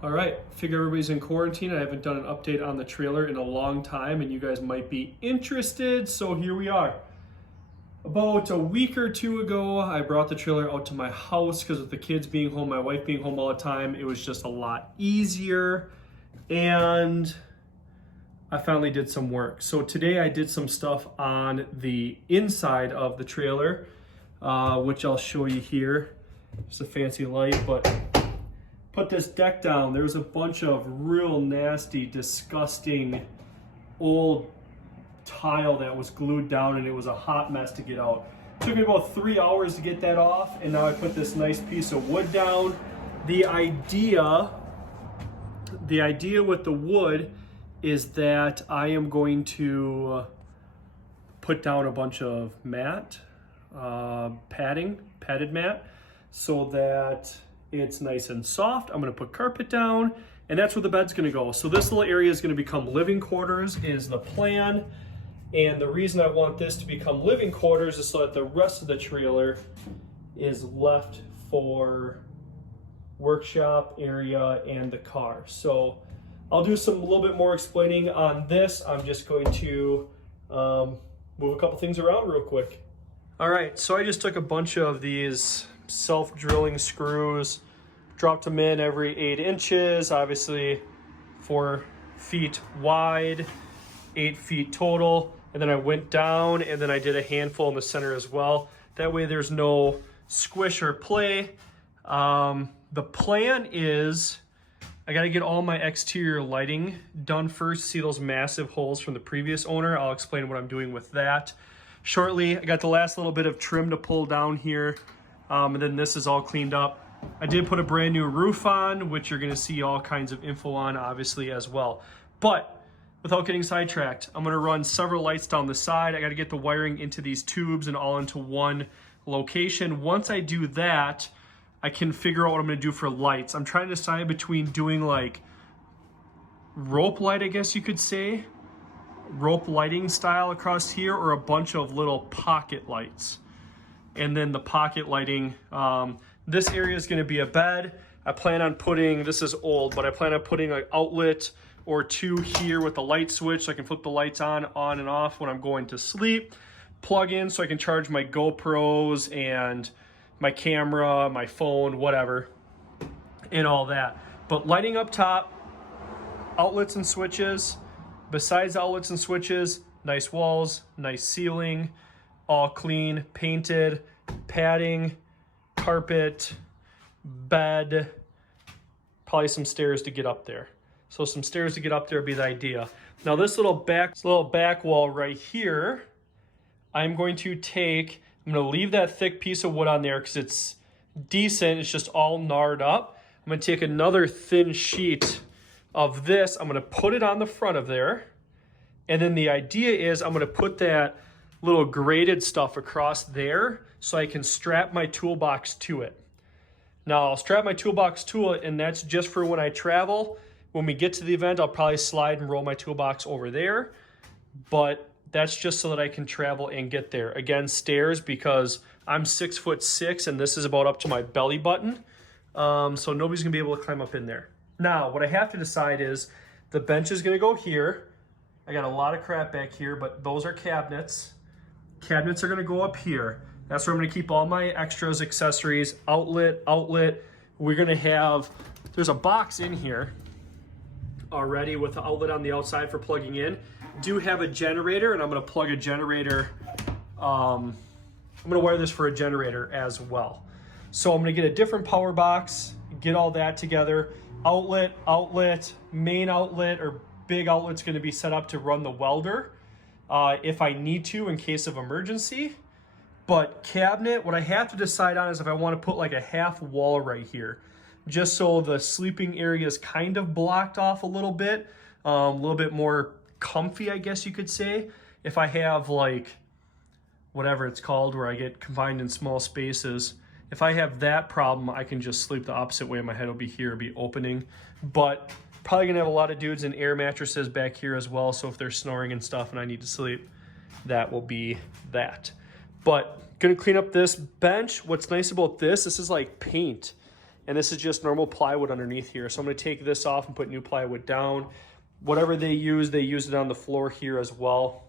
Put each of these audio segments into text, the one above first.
All right, figure everybody's in quarantine. I haven't done an update on the trailer in a long time and you guys might be interested, so here we are. About a week or two ago, I brought the trailer out to my house because with the kids being home, my wife being home all the time, it was just a lot easier. And I finally did some work. So today I did some stuff on the inside of the trailer, which I'll show you here. It's a fancy light, but put this deck down. There was a bunch of real nasty, disgusting old tile that was glued down and it was a hot mess to get out. It took me about 3 hours to get that off, and now I put this nice piece of wood down. The idea with the wood is that I am going to put down a bunch of padded mat, so that it's nice and soft. I'm gonna put carpet down, and that's where the bed's gonna go. So this little area is gonna become living quarters is the plan. And the reason I want this to become living quarters is so that the rest of the trailer is left for workshop area and the car. So I'll do a little bit more explaining on this. I'm just going to move a couple things around real quick. All right, so I just took a bunch of these self-drilling screws, dropped them in every 8 inches, obviously 4 feet wide, 8 feet total. And then I went down and then I did a handful in the center as well. That way there's no squish or play. The plan is I gotta get all my exterior lighting done first. See those massive holes from the previous owner? I'll explain what I'm doing with that shortly. I got the last little bit of trim to pull down here. And then this is all cleaned up. I did put a brand new roof on, which you're gonna see all kinds of info on, obviously, as well. But without getting sidetracked, I'm gonna run several lights down the side. I gotta get the wiring into these tubes and all into one location. Once I do that, I can figure out what I'm gonna do for lights. I'm trying to decide between doing like rope light, I guess you could say, rope lighting style across here, or a bunch of little pocket lights. And then the pocket lighting, this area is gonna be a bed. I plan on putting, this is old, but I plan on putting an outlet or 2 here with the light switch so I can flip the lights on and off when I'm going to sleep. Plug in so I can charge my GoPros and my camera, my phone, whatever, and all that. But lighting up top, outlets and switches. Besides outlets and switches, nice walls, nice ceiling, all clean, painted, padding, carpet, bed, probably some stairs to get up there. So some stairs to get up there would be the idea. Now this little back wall right here, I'm going to leave that thick piece of wood on there because it's decent, it's just all gnarred up. I'm gonna take another thin sheet of this, I'm gonna put it on the front of there, and then the idea is I'm gonna put that little grated stuff across there so I can strap my toolbox to it. Now I'll strap my toolbox to it, and that's just for when I travel. When we get to the event, I'll probably slide and roll my toolbox over there, but that's just so that I can travel and get there. Again, stairs, because I'm 6'6" and this is about up to my belly button. So nobody's gonna be able to climb up in there. Now, what I have to decide is the bench is gonna go here. I got a lot of crap back here, but those are cabinets. Cabinets are gonna go up here. That's where I'm gonna keep all my extras, accessories, outlet. We're gonna have, there's a box in here already with the outlet on the outside for plugging in. Do have a generator, and I'm gonna plug a generator. I'm gonna wire this for a generator as well. So I'm gonna get a different power box, get all that together. Outlet, main outlet or big outlet's gonna be set up to run the welder if I need to in case of emergency. But cabinet, what I have to decide on is if I wanna put like a half wall right here, just so the sleeping area is kind of blocked off a little bit more comfy, I guess you could say. If I have like, whatever it's called, where I get confined in small spaces, if I have that problem, I can just sleep the opposite way. My head will be here, be opening. But probably gonna have a lot of dudes in air mattresses back here as well, so if they're snoring and stuff and I need to sleep, that will be that. But gonna clean up this bench. What's nice about this is like paint. and this is just normal plywood underneath here. So I'm gonna take this off and put new plywood down. Whatever they use it on the floor here as well,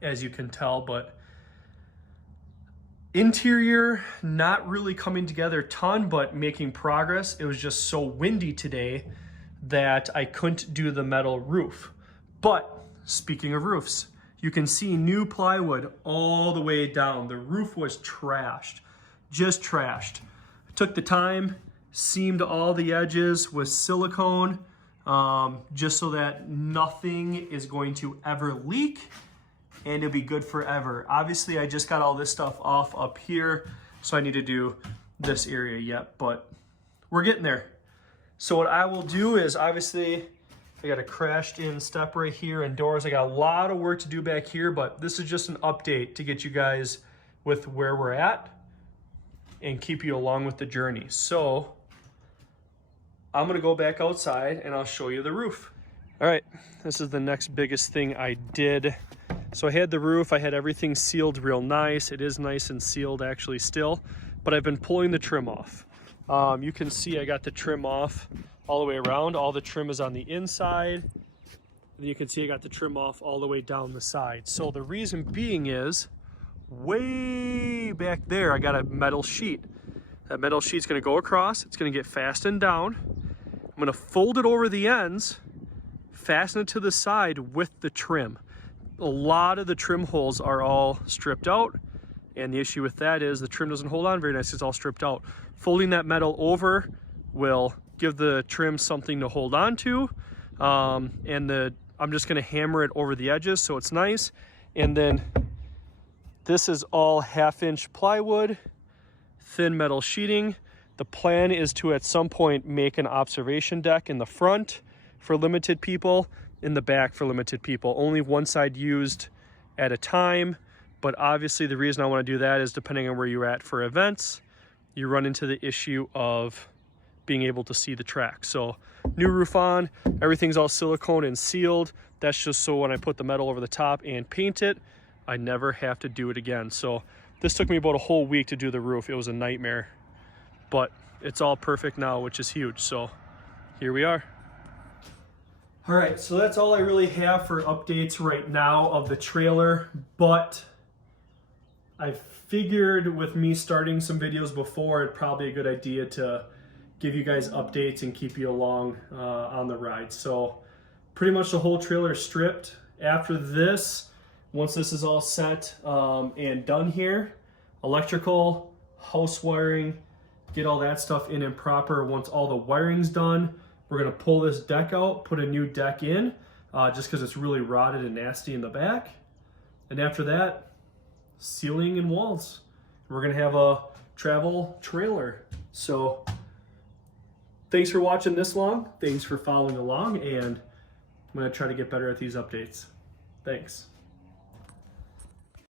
as you can tell. But interior, not really coming together a ton, but making progress. It was just so windy today that I couldn't do the metal roof. But speaking of roofs, you can see new plywood all the way down. The roof was trashed, just trashed. I took the time, seamed all the edges with silicone, just so that nothing is going to ever leak and it'll be good forever. Obviously, I just got all this stuff off up here, so I need to do this area yet, but we're getting there. So what I will do is, obviously, I got a crashed in step right here and doors. I got a lot of work to do back here, but this is just an update to get you guys with where we're at and keep you along with the journey. So I'm gonna go back outside and I'll show you the roof. All right, this is the next biggest thing I did. So I had the roof, I had everything sealed real nice. It is nice and sealed actually still, but I've been pulling the trim off. You can see I got the trim off all the way around. All the trim is on the inside. And you can see I got the trim off all the way down the side. So the reason being is, way back there, I got a metal sheet. That metal sheet's gonna go across, it's gonna get fastened down. I'm gonna fold it over the ends, fasten it to the side with the trim. A lot of the trim holes are all stripped out, and the issue with that is the trim doesn't hold on very nice. It's all stripped out. Folding that metal over will give the trim something to hold on to, and I'm just going to hammer it over the edges so it's nice. And then this is all 1/2-inch plywood, thin metal sheeting. The plan is to at some point make an observation deck in the front for limited people, in the back for limited people. Only one side used at a time, but obviously the reason I want to do that is depending on where you're at for events, you run into the issue of being able to see the track. So new roof on, everything's all silicone and sealed. That's just so when I put the metal over the top and paint it, I never have to do it again. So this took me about a whole week to do the roof. It was a nightmare, but it's all perfect now, which is huge. So here we are. All right, so that's all I really have for updates right now of the trailer, but I figured with me starting some videos before, it'd probably be a good idea to give you guys updates and keep you along on the ride. So pretty much the whole trailer is stripped. After this, once this is all set and done here, electrical, house wiring, get all that stuff in and proper. Once all the wiring's done, we're gonna pull this deck out, put a new deck in, just because it's really rotted and nasty in the back. And after that, ceiling and walls. We're gonna have a travel trailer. So thanks for watching this long. Thanks for following along, and I'm gonna try to get better at these updates. Thanks.